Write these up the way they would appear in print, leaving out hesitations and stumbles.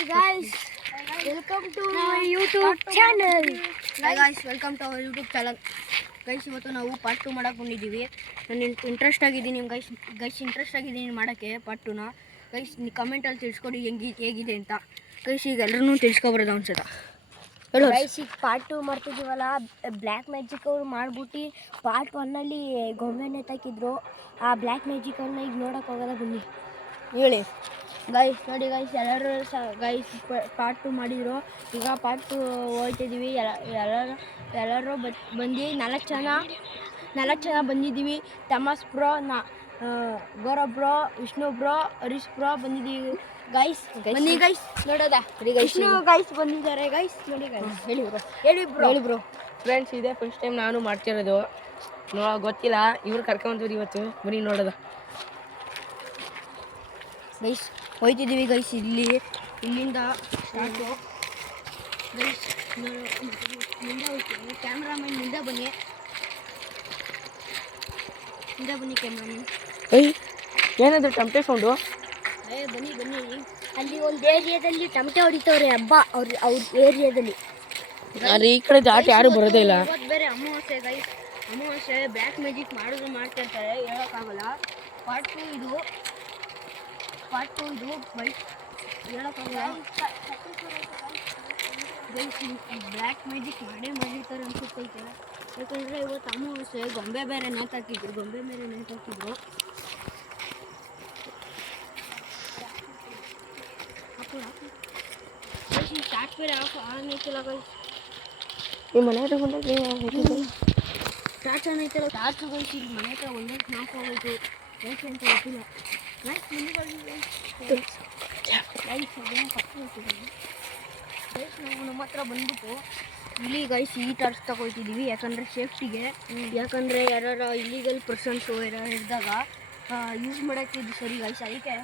Hi guys, welcome to my YouTube channel. Hi guys, welcome to our YouTube channel. Guys ಇವತ್ತು ನಾವು part 2 ಮಾಡಕ್ಕೆ ಬಂದಿದ್ದೀವಿ. ನಾನು interest ಆಗಿದ್ದೀನಿ ಗೈಸ್ ಇಂಟ್ರೆಸ್ಟ್ ಆಗಿದ್ದೀನಿ ಮಾಡೋಕ್ಕೆ ಪಾರ್ಟ್ 2ನ. ಗೈಸ್ ನೀವು ಕಮೆಂಟಲ್ಲಿ ತಿಳಿಸ್ಕೊಡಿ ಹೇಗಿದೆ ಅಂತ. ಗೈಸ್ ಈಗ ಎಲ್ಲರೂ ತಿಳಿಸ್ಕೊಬರೋದು ಅನ್ಸುತ್ತೆ. ಗೈಸ್ ಈಗ ಪಾರ್ಟ್ 2 ಮಾಡ್ತಿದ್ದೀವಲ್ಲ, ಬ್ಲ್ಯಾಕ್ ಮ್ಯಾಜಿಕ್ ಅವ್ರು ಮಾಡ್ಬಿಟ್ಟು ಪಾರ್ಟ್ 1ನಲ್ಲಿ ಗೊಂಬೆ ನೇತಾಕಿದ್ರು. ಆ ಬ್ಲ್ಯಾಕ್ ಮ್ಯಾಜಿಕನ್ನು ಈಗ ನೋಡೋಕೆ ಹೋಗೋದ ಬನ್ನಿ ಹೇಳಿ ಗೈಸ್. ನೋಡಿ ಗೈಸ್, ಎಲ್ಲರೂ ಗೈಸ್ ಪಾರ್ಟ್ 2 ಮಾಡಿದ್ರು. ಈಗ ಪಾರ್ಟ್ 2 ಹೋಗ್ತಿದ್ದೀವಿ. ಎಲ್ಲರೂ ಬಂದು 4 ಜನ ಬಂದಿದ್ದೀವಿ. Thomas bro, Gaurav bro, Vishnu bro, Harish bro ಬಂದಿದ್ದೀವಿ. ಗೈಸ್ ಬನ್ನಿ ಗೈಸ್ ನೋಡೋದ. ವಿಷ್ಣು ಗೈಸ್ ಬಂದಿದ್ದಾರೆ ಗೈಸ್. ನೋಡಿ ಗೈಸ್, ಹೇಳಿ ಬ್ರೋ. ಫ್ರೆಂಡ್ಸ್, ಇದೇ ಫಸ್ಟ್ ಟೈಮ್ ನಾನು ಮಾಡ್ತಿರೋದು. ಗೊತ್ತಿಲ್ಲ, ಇವ್ರು ಕರ್ಕೊಂಡ್ಬಂದಿವ್ರಿ ಇವತ್ತು. ಬನ್ನಿ ನೋಡೋದ. ಗೈಸ್ ಹೋಯ್ತಿದ್ದೀವಿ ಗೈಸ್. ಇಲ್ಲಿಂದ ಸ್ಟಾರ್ಟು ಗೈಸ್. ಮುಂದೆ ಹೋಗ್ತೀವಿ. ಕ್ಯಾಮ್ರಾಮನ್ ಮುಂದೆ ಬನ್ನಿ ಕ್ಯಾಮ್ರಾಮನ್. ಏನಾದ್ರು ಟಮಟೆ ಸೌಂಡು? ಬನ್ನಿ ಅಲ್ಲಿ ಒಂದು ಏರಿಯಾದಲ್ಲಿ ಟಮಟೆ ಹೊಡಿತವ್ರೆ ಹಬ್ಬ ಅವ್ರ ಏರಿಯಾದಲ್ಲಿ. ಈ ಕಡೆ ದಾಟಿ ಯಾರು ಬರೋದೇ ಇಲ್ಲ. ಇವತ್ತು ಬೇರೆ ಅಮಾವಾಸ್ಯೆ ಗೈಸ್. ಅಮಾವಾಸ್ಯೆ ಬ್ಲ್ಯಾಕ್ ಮ್ಯಾಜಿಕ್ ಮಾಡ್ತಾ ಇರ್ತಾರೆ, ಹೇಳೋಕ್ಕಾಗಲ್ಲ. ಪಾರ್ಟ್ ಟು ಇದು ಬೈಕ್ ಹೇಳೋಕ್ಕಾಗಲ್ಲ ಗೈಸ್. ಬ್ಲ್ಯಾಕ್ ಮ್ಯಾಜಿಕ್ ಮಾಡಿರ್ತಾರೆ ಅನ್ಸುತ್ತೈತೆ. ಯಾಕಂದರೆ ಇವತ್ತು ಅಮಾವಾಸ್ಯೆ, ಗೊಂಬೆ ಬೇರೆ ನೇತಾಕಿದ್ರು. ಸ್ಟಾರ್ಟ್ ಬೇರೆ ಆನೈತಲ್ಲ ಗೈಸ್. ಈ ಮನೆ ಹತ್ರ ಬಂದಾಗ ಟಾರ್ಚ್ ಆನೈತಲ್ಲ. ಟಾರ್ಚ್ ಗೈಸ್ ಇಲ್ಲಿ ಮನೆ ಹತ್ರ ಒಂದೇ ನಾಲ್ಕು ಹೋಗೈತು. ಯಾಕೆ ಅಂತ ಗೊತ್ತಿಲ್ಲ ಗೈಸ್. ನಾವು ನಮ್ಮ ಹತ್ರ ಬಂದ್ಬಿಟ್ಟು ಇಲ್ಲಿ ಗೈಸ್ ಈ ಟಾರ್ಚ್ ತಗೊಳ್ತಿದ್ದೀವಿ. ಯಾಕಂದರೆ ಸೇಫ್ಟಿಗೆ. ಯಾಕಂದರೆ ಯಾರು ಇಲ್ಲಿಗಲ್ ಪರ್ಸನ್ಸು ಯಾರು ಇದ್ದಾಗ ಯೂಸ್ ಮಾಡೋಕ್ಕೆ ಇದು ಸರಿ ಗೈಸ್. ಅದಕ್ಕೆ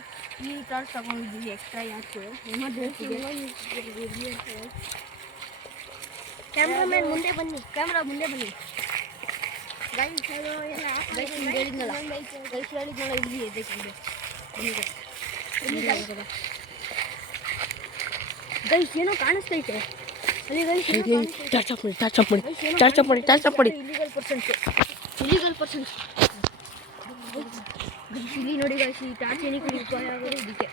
ಈ ಟಾರ್ಚ್ ತಗೊಂಡಿದ್ದೀವಿ. ಎಕ್ಸ್ಟ್ರಾ ಯಾಕೆ ಎಮರ್ಜೆನ್ಸಿಗೆ. ಕ್ಯಾಮ್ರಾಮನ್ ಮುಂದೆ ಬನ್ನಿ. ಗೈಸ್ ಹೇಳಿದ್ನಲ್ಲ ಇಲ್ಲಿ ಎದ್ದಕ್ಕಿದೆ. ಗೈಸ್ ಏನೋ ಕಾಣಿಸ್ತೈತೆ ಅಲ್ಲಿ ಗೈಸ್. ಟಾರ್ಚ್ ಆಫ್ ಮಾಡಿ. ಇಲ್ಲಿಗಲ್ ಪರ್ಸನ್ಸ್ ಇಲ್ಲಿ ನೋಡಿ ಗೈಸ್. ಈ ಟಾರ್ಚ್ ಏನಕ್ಕೆ ರಿಕ್ವೈರ್ ಆಗೋದು ಇದಕ್ಕೆ.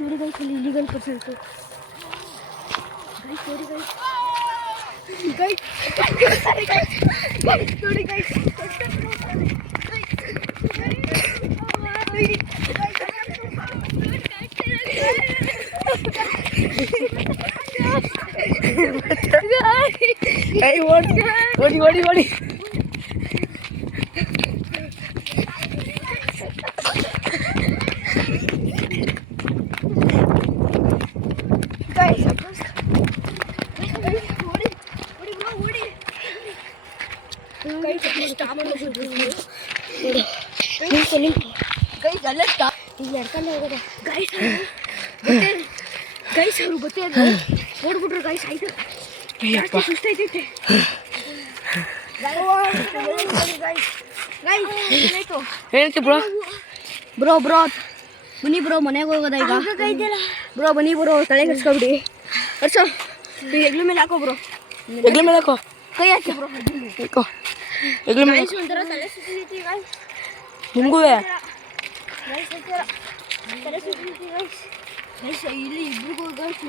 ನೋಡಿ ಗೈಸ್ ಅಲ್ಲಿ ಇಲ್ಲಿಗಲ್ ಪರ್ಸನ್ಸ್. ನೋಡಿ ಗೈಸ್. ಓಡಿ. ಗೈಸ್ ಅವರು ಗೊತ್ತೇ ಓಡ್ಬಿಟ್ರು ಗೈಸ್. ಆಯ್ತು ಸುಸ್ತೈತೈತೆ ಏನಕ್ಕೆ ಬ್ರೋ ಬನ್ನಿ ಬ್ರೋ, ಮನೆಗೆ ಹೋಗೋದ ಈಗ. ಬ್ರೋ ಬನ್ನಿ ಬ್ರೋ, ತಲೆ ಕಟ್ಸ್ಕೊಬಿಡಿ. ವರ್ಷ ಹೆಗ್ಲ ಮೇಲೆ ಹಾಕೋ ಬ್ರೋ. ಕೈ ಹಾಕಿ ಬ್ರೋ. ಒಂಥರ ತಲೆ ಸುತ್ತೈತಿ ಗೈಸ್. ನಿಮಗೂ ತಲೆ ಸುತ್ತೈತಿ ಗೈಸ್. ಇಲ್ಲಿ ಇಬ್ರಿಗೂ ಗೈಸ್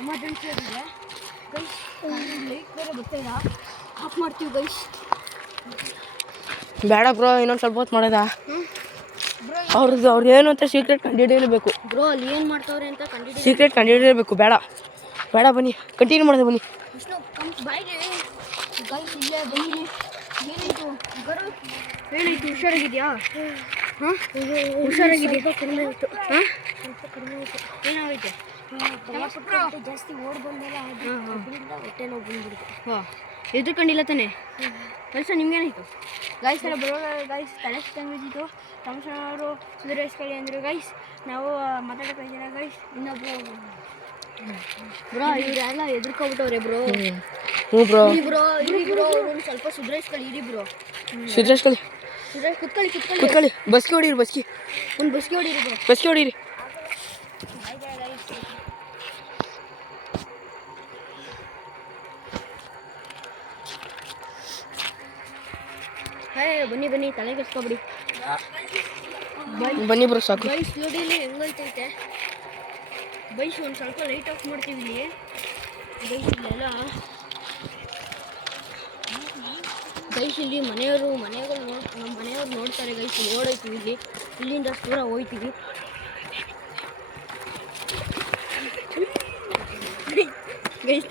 ಎಮರ್ಜೆನ್ಸಿ ಆಗಿದೆ ಗೈಸ್. ಲೈಟ್ ಬೇರೆ ಬರ್ತಾಯಿಲ್ಲ, ಆಫ್ ಮಾಡ್ತೀವಿ ಗೈಸ್. ಬೇಡ ಬ್ರೋ, ಇನ್ನೊಂದು ಸ್ವಲ್ಪ ಹೊತ್ತು ಮಾಡೋದಾ? ಅವ್ರು ಏನು ಅಂತ ಸೀಕ್ರೆಟ್ ಕಂಡುಹಿಡಿಯಲೇಬೇಕು ಬ್ರೋ. ಅಲ್ಲಿ ಏನು ಮಾಡ್ತಾವ್ರೆ ಅಂತ ಸೀಕ್ರೆಟ್ ಕಂಡುಹಿಡಿಯಲೇಬೇಕು. ಬೇಡ ಬನ್ನಿ, ಕಂಟಿನ್ಯೂ ಮಾಡೋದು ಬನ್ನಿ. ವಿಷ್ಣು ಬಾಯ್ಗೆ ಗೈಸ್. ಇಲ್ಲೇ ಬನ್ನಿ. ಏನಾಯಿತು ಏನಾಯಿತು? ಹುಷಾರಾಗಿದೆಯಾ? ಹುಷಾರಾಗಿದೆ. ಕಡಿಮೆ ಆಯಿತು. ಏನಾಗೈತೆ? ಜಾಸ್ತಿ ಓಡ್ ಬಂದಲ್ಲ, ಹೊಟ್ಟೆ ನೋವು ಬಂದ್ಬಿಡ್ತು. ಎದುರ್ಕೊಂಡಿಲ್ಲ ತಾನೆ ಕೆಲಸ. ನಿಮ್ಗೇನಾಯಿತು ಗೈಸ್? ಎಲ್ಲ ಬರೋಲ್ಲ ಗೈಸ್. ತಲೆ ಸುತ್ತಂಗಿದ್ದು ತಮ್ಮಸನವರು ಸುಧಾರಿಸ್ಕೊಳ್ಳಿ ಅಂದರು ಗೈಸ್. ನಾವು ಮಾತಾಡೋಕೆ ಇದ್ದೀರ ಗೈಸ್. ಇನ್ನೊಬ್ರು ಬ್ರೋ ಇವರೆಲ್ಲ ಎದುರ್ಕೊಬಿಟ್ಟವ್ರೆ ಬ್ರೋ. ಬ್ರೋ ಬ್ರೋ ಇರಿ ಬ್ರೋ ಒಂದು ಸ್ವಲ್ಪ ಸುಧಾರಿಸ್ಕೊಳ್ಳಿ ಇರಿ ಬ್ರೋ ಸುಧಾರಿಸ್ಕೊಳ್ಳಿ ಕುತ್ಕೊಳ್ಳಿ ಕುತ್ಕೊಳ್ಳಿ ಬಸ್ಗೆ ಹೊಡೀರಿ ಬಸ್ಗೆ ಒಂದು ಬಸ್ಗೆ ಹೊಡೀರಿ ಬ್ರೋ ಬಸ್ಗೆ ಹೊಡೀರಿ ಬನ್ನಿ ತಲೆ ಕೆಡ್ಸ್ಕೊಬಿಡಿ ಬನ್ನಿ ಬ್ರೋ ಸಾಕು ಗೈಸ್ ನೋಡಿ ಇಲ್ಲಿ ಹೆಂಗೈತೈತೆ ಗೈಸ್ ಒಂದು ಸ್ವಲ್ಪ ಲೈಟ್ ಆಫ್ ಮಾಡ್ತೀವಿ ಇಲ್ಲಿ ಗೈಸ್ ಇಲ್ಲೆಲ್ಲ ಗೈಸ್ ಇಲ್ಲಿ ಮನೆಗಳು ನಮ್ಮ ಮನೆಯವ್ರು ನೋಡ್ತಾರೆ ಗೈಸ್ ಇಲ್ಲಿ ಓಡೋಯ್ತೀವಿ ಇಲ್ಲಿಂದ ದೂರ ಹೋಯ್ತೀವಿ ಗೈಸ್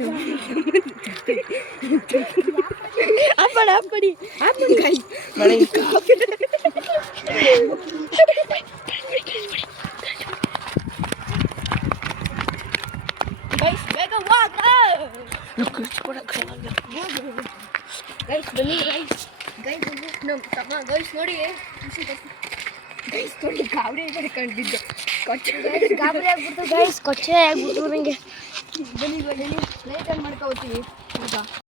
ಆಪಡಿ ಗೈಸ್ ಗೈಸ್ ಬೇಗ ಗೈಸ್ ಬನ್ನಿ ಗೈಸ್ ನಮ್ಮ ತಮ್ಮ ಗೈಸ್ ನೋಡಿ ಗೈಸ್ ನೋಡಿ ಗಾಬರಿ ಕಂಡಿದ್ದು ಗಾಬರಿ ಆಗ್ಬಿಡ್ತು ಗೈಸ್ ಕೊಚ್ಚೆ ಆಗ್ಬಿಟ್ಟು ನನಗೆ ಬನ್ನಿ ಲೈಟ್ ಆನ್ ಮಾಡ್ಕೊ ಹೋಗ್ತೀವಿ ಹೌದಾ